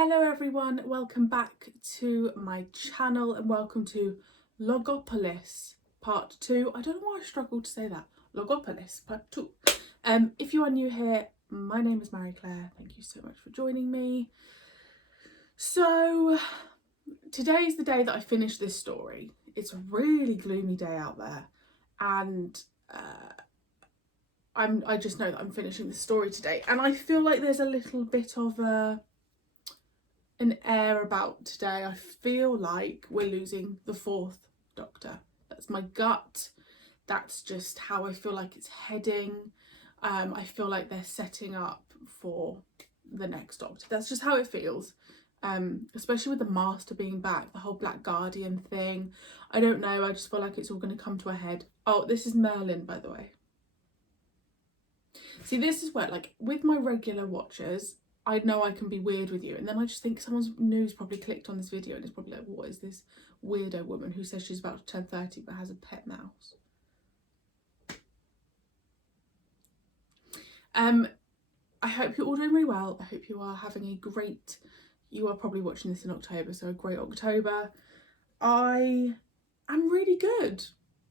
Hello everyone, welcome back to my channel and welcome to Logopolis part 2. I don't know why I struggle to say that. Logopolis part 2. If you are new here, my name is Marie-Clare. Thank you so much for joining me. So today's the day that I finished this story. It's a really gloomy day out there and I just know that I'm finishing the story today, and I feel like there's a little bit of an air about today. I feel like we're losing the fourth Doctor. That's my gut. That's just how I feel like it's heading. I feel like they're setting up for the next Doctor. That's just how it feels. Especially with the Master being back, the whole Black Guardian thing. I don't know, I just feel like it's all going to come to a head. Oh, this is Merlin, by the way. See, this is where, like, with my regular watchers, I know I can be weird with you, and then I just think someone's news probably clicked on this video and it's probably like, what is this weirdo woman who says she's about to turn 30 but has a pet mouse? I hope you're all doing really well. I hope you are having a great, you are probably watching this in October, so a great October. I am really good.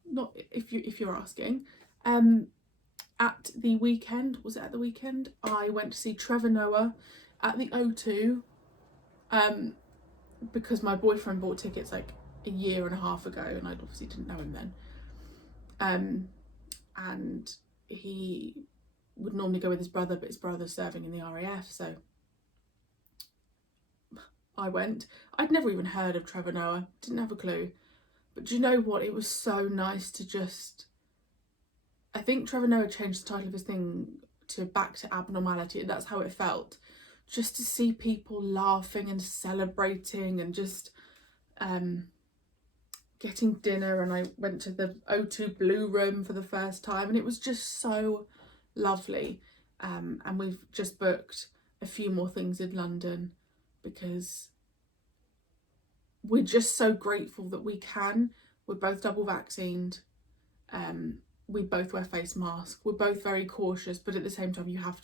Not if you're asking. At the weekend, was it at the weekend? I went to see Trevor Noah at the O2 because my boyfriend bought tickets like a year and a half ago and I obviously didn't know him then. And he would normally go with his brother, but his brother's serving in the RAF, so I went. I'd never even heard of Trevor Noah, didn't have a clue. But do you know what? It was so nice to just... I think Trevor Noah changed the title of his thing to Back to Abnormality, and that's how it felt. Just to see people laughing and celebrating and just getting dinner, and I went to the O2 Blue Room for the first time and it was just so lovely. And we've just booked a few more things in London because we're just so grateful that we can. We're both double vaccinated. We both wear face masks. We're both very cautious, but at the same time you have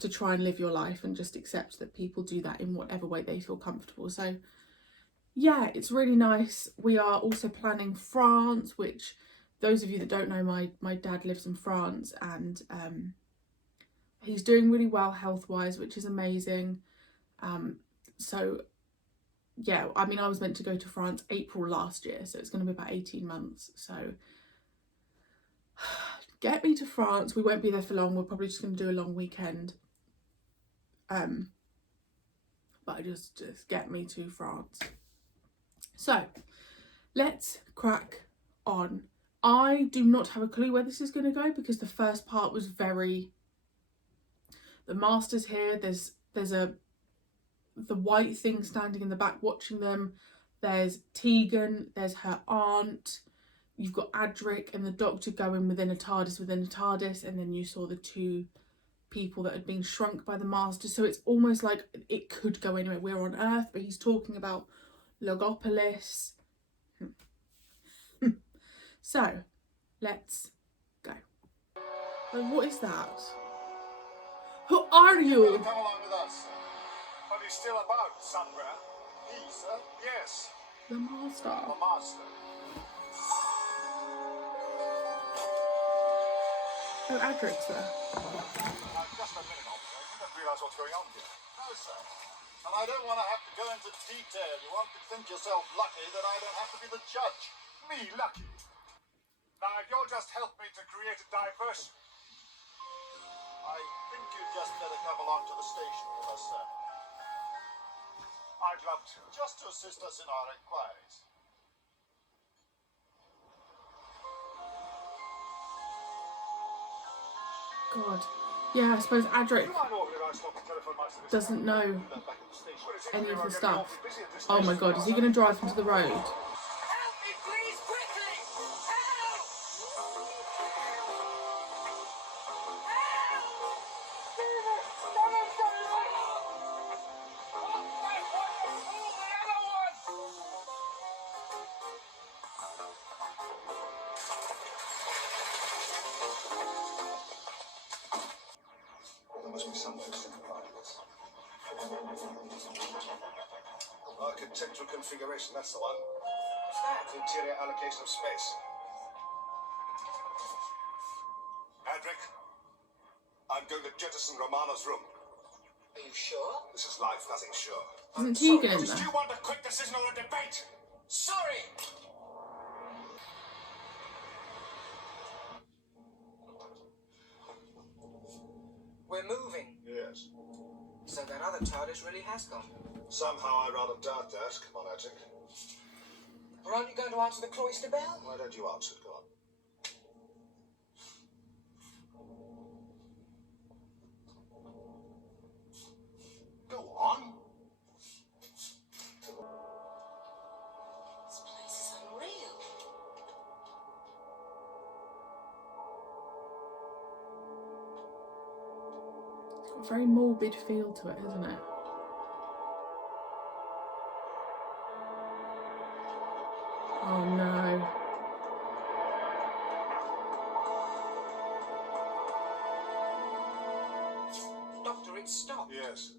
to try and live your life and just accept that people do that in whatever way they feel comfortable. So yeah, it's really nice. We are also planning France, which those of you that don't know, my dad lives in France, and he's doing really well health-wise, which is amazing. So yeah, I mean, I was meant to go to France April last year, so it's going to be about 18 months. So get me to France. We won't be there for long. We're probably just going to do a long weekend. But just get me to France. So let's crack on. I do not have a clue where this is going to go because the first part was very... The Master's here. There's the white thing standing in the back watching them. There's Tegan. There's her aunt. You've got Adric and the Doctor going within a TARDIS, and then you saw the two people that had been shrunk by the Master. So it's almost like it could go anywhere. We're on Earth, but he's talking about Logopolis. So, let's go. Oh, what is that? Who are you? Come along with us. But he's still about somewhere. He, sir? Yes. The Master. The Master. Oh, Adric's there. Just a minute, officer. You don't realise what's going on here. No, sir. And I don't want to have to go into detail. You want to think yourself lucky that I don't have to be the judge. Me lucky. Now, if you'll just help me to create a diversion, I think you'd just better come along to the station with us, sir. I'd love to. Just to assist us in our inquiries. God. Yeah, I suppose Adric You might organise what the telephone might say. doesn't know Back at the station. any of the stuff. Busy at this Oh my station. God, is he going to drive into the road? Help me, please, quickly! Help! There must be some fixing about this. Architectural configuration, that's the one. What's that? Interior allocation of space. Adric, I'm going to jettison Romano's room. Are you sure? This is life, nothing sure. Isn't Tegan in Do there? you want a quick decision or a debate? Sorry! We're moving. Yes. So that other TARDIS really has gone. Somehow I rather doubt that. Come on, Adric. Or aren't you going to answer the cloister bell? Why don't you answer it? Go on. Go on. This place is unreal. It's got a very morbid feel to it, isn't it? Oh no. Doctor, it's stopped. Yes.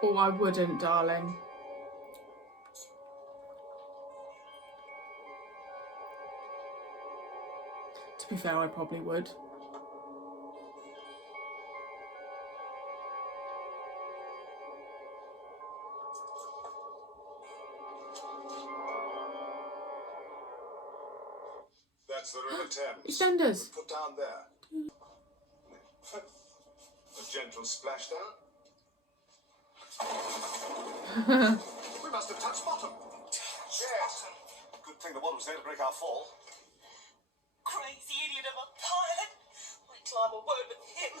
Oh, I wouldn't, darling. To be fair, I probably would. That's the River Thames. EastEnders. Put down there. A gentle splashdown. We must have touched bottom. Yes. Good thing the water was there to break our fall. Crazy idiot of a pilot. Wait till I'm a word with him.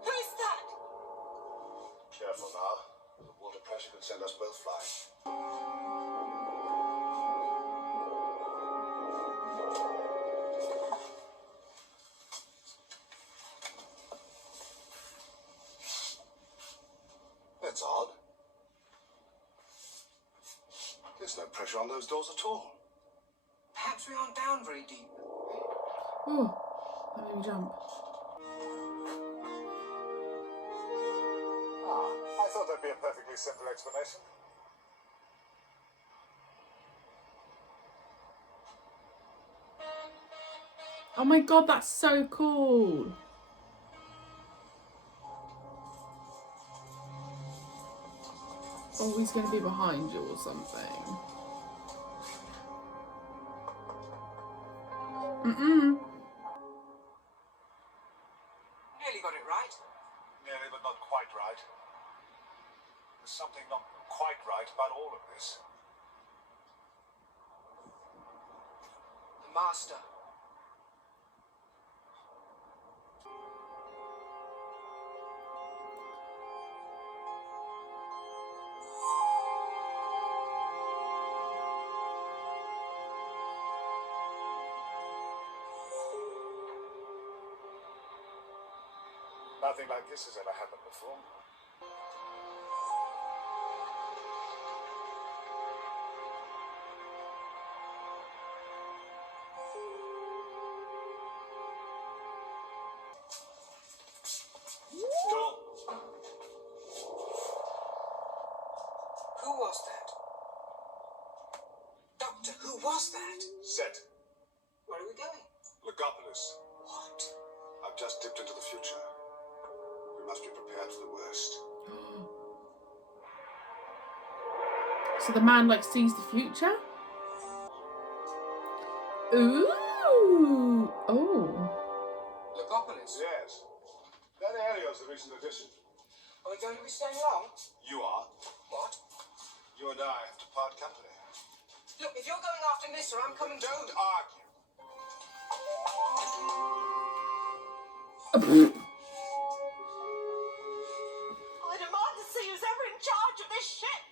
Who's that? Careful now. The water pressure could send us both flying. That's odd. There's no pressure on those doors at all. Perhaps we aren't down very deep. Oh, that made me jump. I thought that'd be a perfectly simple explanation. Oh my god, that's so cool. Oh, he's going to be behind you or something. Mm-mm. Nearly got it right. Nearly, but not quite right. There's something not quite right about all of this. The Master. Nothing like this has ever happened before. Door. Who was that? Doctor, who was that? Set. Where are we going? Logopolis. What? I've just dipped into the future. We must be prepared for the worst. So the man like sees the future? Ooh. Oh. Logopolis. Yes. That area is a recent addition. Are we going to be staying long? You are. What? You and I have to part company. Look, if you're going after Nissa, I'm coming too. Don't argue. I demand to see who's ever in charge of this ship.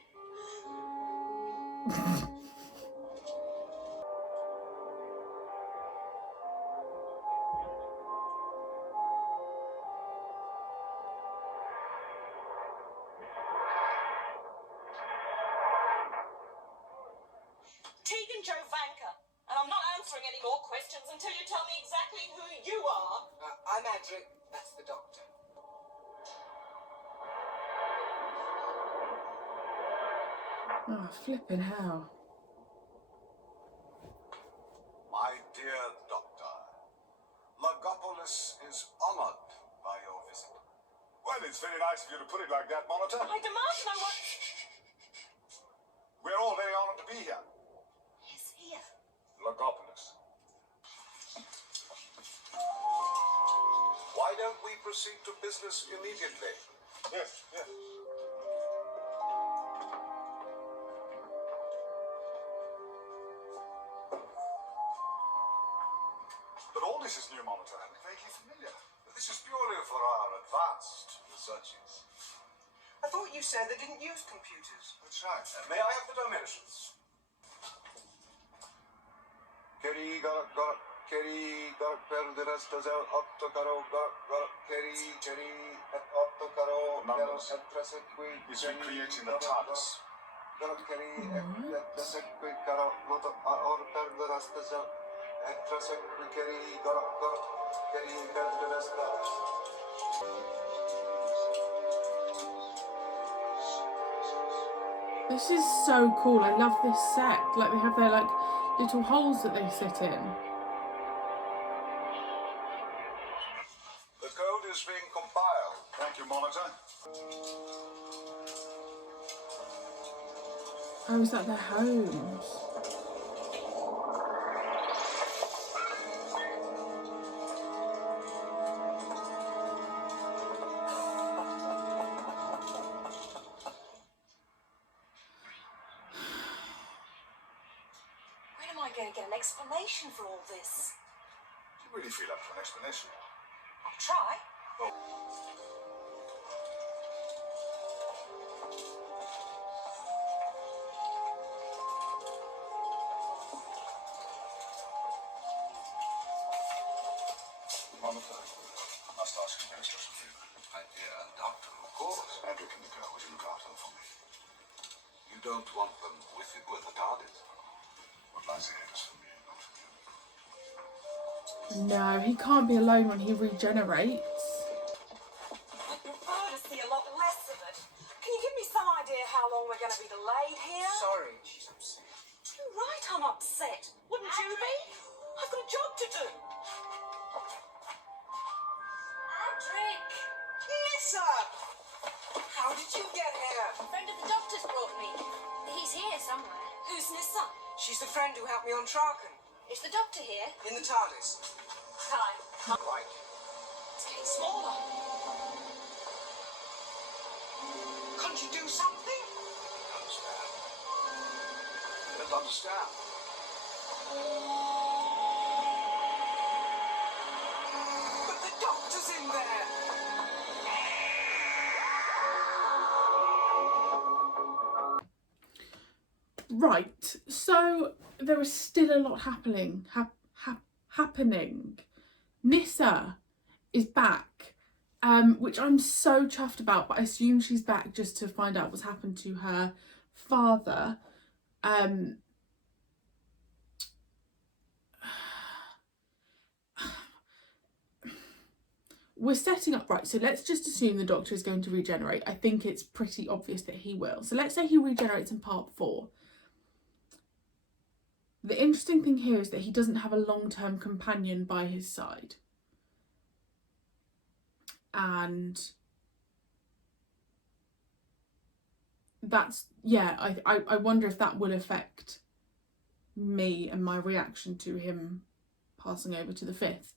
Tegan Joe Vanker, and I'm not answering any more questions until you tell me exactly who you are. I'm Adric. That's the doctor. Oh, flipping hell. My dear Doctor, Logopolis is honored by your visit. Well, it's very nice of you to put it like that, Monitor. I demand to know what... We're all very honored to be here. is here. Logopolis. Why don't we proceed to business immediately? Yes, yes. But all this is new, Monitor, and vaguely familiar. This is purely for our advanced researches. I thought you said they didn't use computers. That's right. May I have the dimensions? Kerry got perderas to the Ottocaro got Kerry at Ottocaro. Is recreating the TARDIS. This is so cool. I love this set. Like, they have their like little holes that they sit in. The code is being compiled. Thank you, Monitor. Oh, is that their homes? When am I going to get an explanation for all this? Do you really feel up for an explanation? I'll try. Monitor, I must ask you a very special favor. My dear Doctor, of course. Adric and the girl, would you look after them for me? You don't want them with the TARDIS? What lies ahead is for me, not for you. No, he can't be alone when he regenerates. I prefer to see a lot less of it. Can you give me some idea how long we're going to be delayed here? Sorry, she's upset. You're right, I'm upset. Wouldn't you be? I've got a job to do. Adric! Nissa! How did you get here? A friend of the doctor's brought me. He's here somewhere. Who's Nissa? She's the friend who helped me on Traken. Is the doctor here? In the TARDIS. Hi. Right. It's getting smaller. Can't you do something? I don't understand. But the doctor's in there. Right, so there is still a lot happening. Nissa is back, which I'm so chuffed about, but I assume she's back just to find out what's happened to her father. We're setting up, right, so let's just assume the doctor is going to regenerate. I think it's pretty obvious that he will. So let's say he regenerates in part 4. The interesting thing here is that he doesn't have a long-term companion by his side. And that's, yeah, I wonder if that will affect me and my reaction to him passing over to the 5th.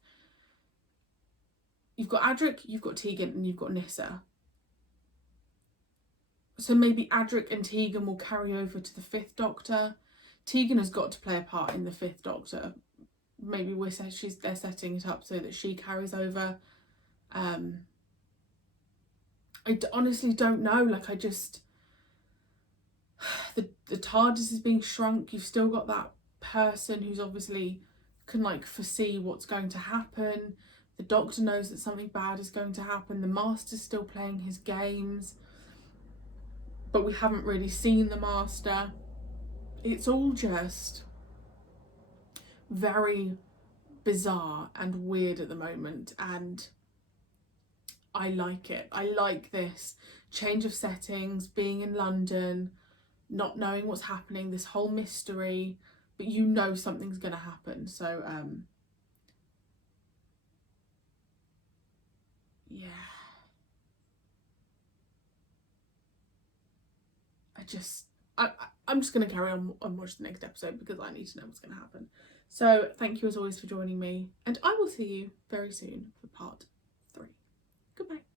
You've got Adric, you've got Tegan, and you've got Nissa. So maybe Adric and Tegan will carry over to the 5th Doctor. Tegan has got to play a part in the 5th Doctor. Maybe they're setting it up so that she carries over. I honestly don't know. Like, the TARDIS is being shrunk. You've still got that person who's obviously can like foresee what's going to happen. The Doctor knows that something bad is going to happen. The Master's still playing his games, but we haven't really seen the Master. It's all just very bizarre and weird at the moment, and I like it. I like this change of settings, being in London, not knowing what's happening, this whole mystery, but you know something's going to happen. So yeah, I'm just going to carry on and watch the next episode because I need to know what's going to happen. So thank you as always for joining me, and I will see you very soon for part 3. Goodbye.